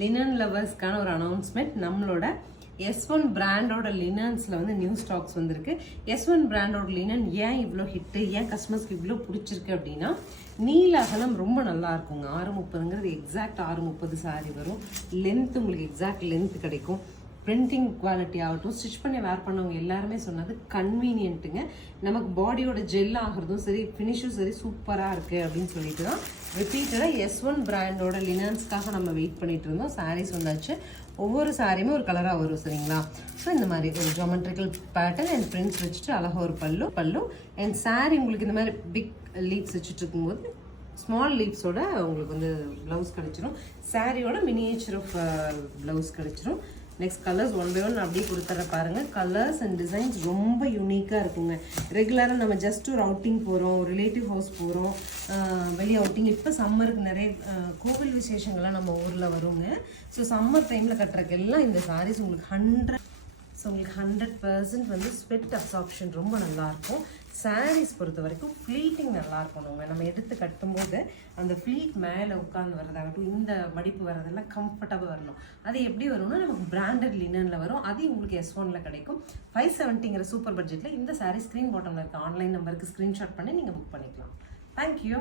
Linen லவர்ஸ்க்கான ஒரு announcement. நம்மளோட S1 பிராண்டோட லினன்ஸில் வந்து நியூ ஸ்டாக்ஸ் வந்திருக்கு. S1 பிராண்டோட லினன் ஏன் இவ்வளோ ஹிட்டு, ஏன் கஸ்டமர்ஸ்க்கு இவ்வளோ பிடிச்சிருக்கு அப்படின்னா, நீல அகலம் ரொம்ப நல்லா இருக்குங்க. 630ங்கிறது எக்ஸாக்ட் 630 சாரி வரும். லென்த் உங்களுக்கு எக்ஸாக்ட் லென்த் கிடைக்கும். பிரிண்டிங் குவாலிட்டி ஆகட்டும், ஸ்டிச் பண்ணி வேர் பண்ணவங்க எல்லாருமே சொன்னது கன்வீனியன்ட்டுங்க. நமக்கு பாடியோட ஜெல் ஆகிறதும் சரி, ஃபினிஷும் சரி சூப்பராக இருக்குது அப்படின்னு சொல்லிட்டு தான் ரிப்பீட்டடாக S1 பிராண்டோட லினன்ஸ்க்காக நம்ம வெயிட் பண்ணிட்டு இருந்தோம். சாரீஸ் வந்தாச்சு. ஒவ்வொரு சாரியுமே ஒரு கலராக வரும் சரிங்களா. ஸோ இந்த மாதிரி ஒரு ஜாமெட்ரிக்கல் பேட்டர்ன் அண்ட் பிரிண்ட்ஸ் வச்சுட்டு அழகாக ஒரு பல்லு அண்ட் சாரி உங்களுக்கு இந்த மாதிரி பிக் லீவ்ஸ் வச்சுட்டு இருக்கும்போது ஸ்மால் லீவ்ஸோட உங்களுக்கு வந்து ப்ளவுஸ் கிடைச்சிரும். சாரியோட மினியேச்சர் ஆஃப் ப்ளவுஸ் கிடைச்சிரும். Next colours one by one அப்படியே கொடுத்துட்ற பாருங்கள். கலர்ஸ் அண்ட் டிசைன்ஸ் ரொம்ப யூனிக்காக இருக்குங்க. ரெகுலராக நம்ம ஜஸ்ட் ஒரு அவுட்டிங் போகிறோம், ரிலேட்டிவ் ஹவுஸ் போகிறோம், வெளியே அவுட்டிங். இப்போ சம்மருக்கு நிறைய கோவில் விசேஷங்கள்லாம் நம்ம ஊரில் வருங்க. ஸோ சம்மர் டைமில் கட்டுறதுக்கெல்லாம் இந்த சாரீஸ் உங்களுக்கு 100% வந்து ஸ்வெட் அப்சார்ப்ஷன் ரொம்ப நல்லாயிருக்கும். சாரீஸ் பொறுத்த வரைக்கும் ஃப்ளீட்டிங் நல்லா இருக்கணுங்க. நம்ம எடுத்து கட்டும்போது அந்த ஃப்ளீட் மேலே உட்காந்து வர்றதாகட்டும், இந்த மடிப்பு வர்றதெல்லாம் கம்ஃபர்டபுள் வரணும். அது எப்படி வரும்னா நமக்கு பிராண்டட் லினனில் வரும். அது உங்களுக்கு S1ல் கிடைக்கும். 570ங்கிற சூப்பர் பட்ஜெட்டில் இந்த சாரீ ஸ்க்ரீன் பாட்டமில் இருக்க ஆன்லைன் நம்பருக்கு ஸ்க்ரீன்ஷாட் பண்ணி நீங்கள் புக் பண்ணிக்கலாம். தேங்க்யூ.